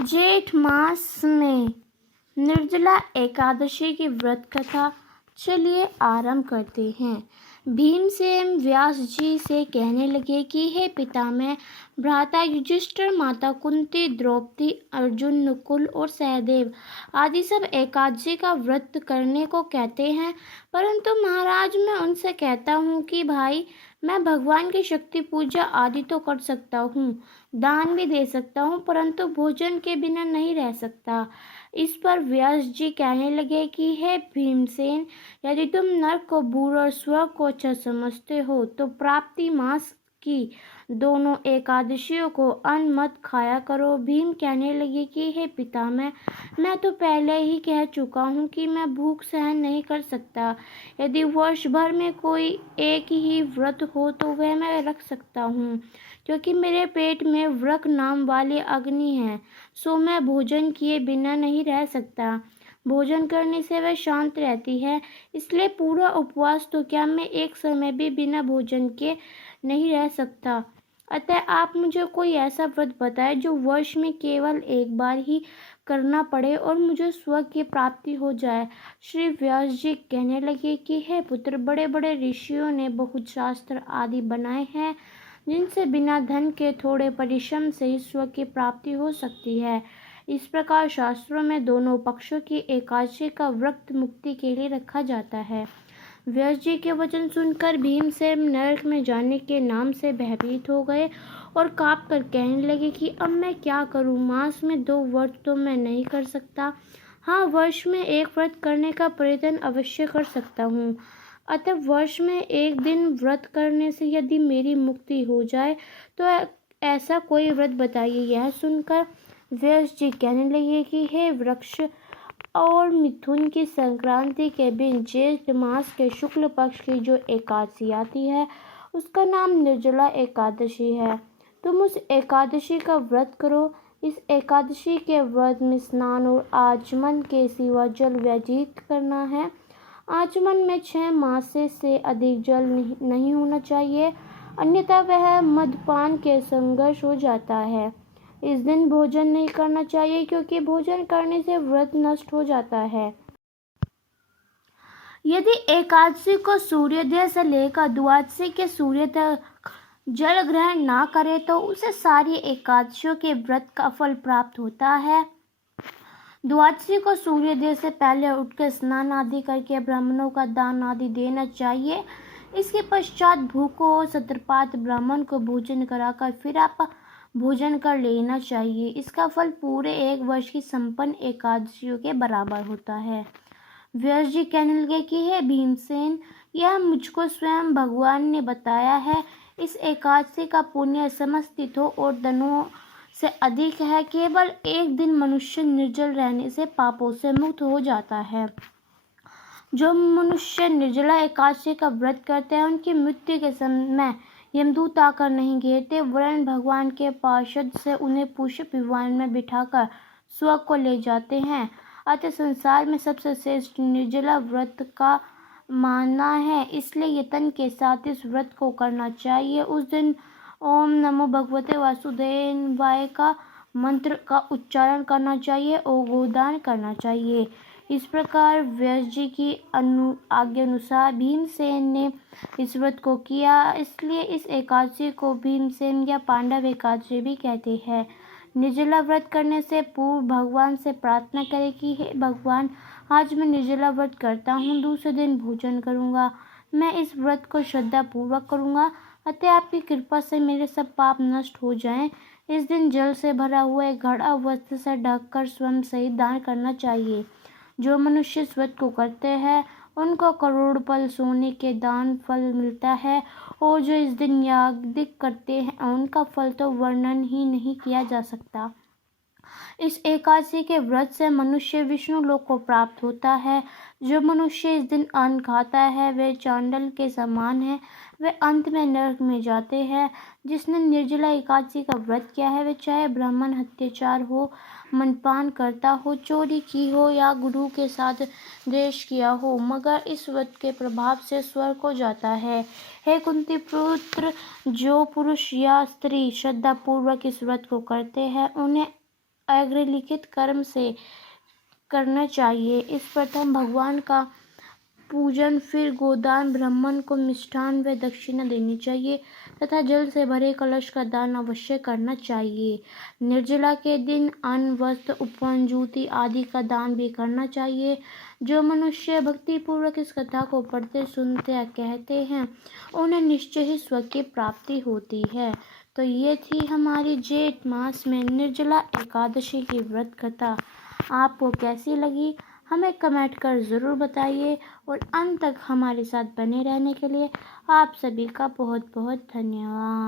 जेठ मास में निर्जला एकादशी की व्रत कथा चलिए आरंभ करते हैं। भीमसेन व्यास जी से कहने लगे कि हे पितामह, भ्राता युधिष्ठिर, माता कुंती, द्रौपदी, अर्जुन, नकुल और सहदेव आदि सब एकादशी का व्रत करने को कहते हैं, परंतु महाराज मैं उनसे कहता हूँ कि भाई, मैं भगवान की शक्ति पूजा आदि तो कर सकता हूँ, दान भी दे सकता हूँ, परंतु भोजन के बिना नहीं रह सकता। इस पर व्यास जी कहने लगे कि हे भीमसेन, यदि तुम नरक को बुरा और स्वर्ग को अच्छा समझते हो तो प्राप्ति मास की दोनों एकादशियों को अन्न मत खाया करो। भीम कहने लगे कि हे पितामह, मैं तो पहले ही कह चुका हूँ कि मैं भूख सहन नहीं कर सकता। यदि वर्ष भर में कोई एक ही व्रत हो तो वह मैं रख सकता हूँ, क्योंकि मेरे पेट में व्रक नाम वाली अग्नि है, सो मैं भोजन किए बिना नहीं रह सकता। भोजन करने से वह शांत रहती है, इसलिए पूरा उपवास तो क्या, मैं एक समय भी बिना भोजन के नहीं रह सकता। अतः आप मुझे कोई ऐसा व्रत बताएं जो वर्ष में केवल एक बार ही करना पड़े और मुझे स्वर्ग की प्राप्ति हो जाए। श्री व्यास जी कहने लगे कि हे पुत्र, बड़े बड़े ऋषियों ने बहुत शास्त्र आदि बनाए हैं, जिनसे बिना धन के थोड़े परिश्रम से ही स्वर्ग की प्राप्ति हो सकती है। इस प्रकार शास्त्रों में दोनों पक्षों की एकादशी का व्रत मुक्ति के लिए रखा जाता है। व्यास जी के वचन सुनकर भीमसेन नरक में जाने के नाम से भयभीत हो गए और काँप कर कहने लगे कि अब मैं क्या करूं, मास में 2 व्रत तो मैं नहीं कर सकता। हाँ, वर्ष में एक व्रत करने का प्रयत्न अवश्य कर सकता हूँ। अतः वर्ष में एक दिन व्रत करने से यदि मेरी मुक्ति हो जाए तो ऐसा कोई व्रत बताइए। यह सुनकर व्यास जी कहने लगे कि हे वृक्ष और मिथुन की संक्रांति के दिन ज्येष्ठ मास के शुक्ल पक्ष की जो एकादशी आती है, उसका नाम निर्जला एकादशी है। तुम उस एकादशी का व्रत करो। इस एकादशी के व्रत में स्नान और आचमन के सिवा जल व्यतीत करना है। आचमन में 6 मास से अधिक जल नहीं होना चाहिए, अन्यथा वह मदपान के संघर्ष हो जाता है। इस दिन भोजन नहीं करना चाहिए, क्योंकि भोजन करने से व्रत नष्ट हो जाता है। यदि एकादशी को सूर्योदय से लेकर द्वादशी के सूर्य तक जल ग्रहण ना करे तो उसे सारी एकादशियों के व्रत का फल प्राप्त होता है। द्वादशी को सूर्योदय से पहले उठकर स्नान आदि करके ब्राह्मणों का दान आदि देना चाहिए। इसके पश्चात भूखों और सत्रपात ब्राह्मण को भोजन कराकर फिर आप भोजन कर लेना चाहिए। इसका फल पूरे 1 वर्ष की संपन्न एकादशियों के बराबर होता है। व्यास जी कहने लगे कि हे भीमसेन, यह मुझको स्वयं भगवान ने बताया है। इस एकादशी का पुण्य समस्त तीर्थों और दानों से अधिक है। केवल एक दिन मनुष्य निर्जल रहने से पापों से मुक्त हो जाता है। जो मनुष्य निर्जला एकादशी का व्रत करते हैं, उनकी मृत्यु के समय यमदूत आकर नहीं घेरते, वरन भगवान के पार्षद से उन्हें पुष्प विमान में बिठाकर स्वर्ग को ले जाते हैं। अतः संसार में सबसे श्रेष्ठ निर्जला व्रत का मानना है, इसलिए यत्न के साथ इस व्रत को करना चाहिए। उस दिन ओम नमो भगवते वासुदेवाय का मंत्र का उच्चारण करना और गोदान करना चाहिए। इस प्रकार व्यास जी की आज्ञा अनुसार भीमसेन ने इस व्रत को किया। इसलिए इस एकादशी को भीमसेन या पांडव एकादशी भी कहते हैं। निर्जला व्रत करने से पूर्व भगवान से प्रार्थना करें कि हे भगवान, आज मैं निर्जला व्रत करता हूँ, दूसरे दिन भोजन करूँगा। मैं इस व्रत को श्रद्धा पूर्वक करूँगा, अतः आपकी कृपा से मेरे सब पाप नष्ट हो जाएं। इस दिन जल से भरा हुआ एक घड़ा वस्त्र से ढककर स्वयं सहित दान करना चाहिए। जो मनुष्य इस व्रत को करते हैं, उनको करोड़ पल सोने के दान फल मिलता है, और जो इस दिन याग करते हैं, उनका फल तो वर्णन ही नहीं किया जा सकता। इस एकादशी के व्रत से मनुष्य विष्णु लोक को प्राप्त होता है। जो मनुष्य इस दिन अन्न खाता है, वे चांडाल के समान है, वे अंत में नरक में जाते हैं। जिसने निर्जला एकादशी का व्रत किया है, वे चाहे ब्राह्मण हत्याचार हो, मनपान करता हो, चोरी की हो या गुरु के साथ द्वेष किया हो, मगर इस व्रत के प्रभाव से स्वर्ग को जाता है। हे कुंती पुत्र, जो पुरुष या स्त्री श्रद्धा पूर्वक इस व्रत को करते हैं, उन्हें अग्रलिखित कर्म से करना चाहिए। इस प्रथम भगवान का पूजन, फिर गोदान, ब्राह्मण को मिष्ठान व दक्षिणा देनी चाहिए तथा जल से भरे कलश का दान अवश्य करना चाहिए। निर्जला के दिन अन्न, वस्त्र, उपवन, जूती आदि का दान भी करना चाहिए। जो मनुष्य भक्तिपूर्वक इस कथा को पढ़ते, सुनते या कहते हैं, उन्हें निश्चय ही स्वर्ग की प्राप्ति होती है। तो ये थी हमारी जेठ मास में निर्जला एकादशी की व्रत कथा। आपको कैसी लगी हमें कमेंट कर ज़रूर बताइए और अंत तक हमारे साथ बने रहने के लिए आप सभी का बहुत बहुत धन्यवाद।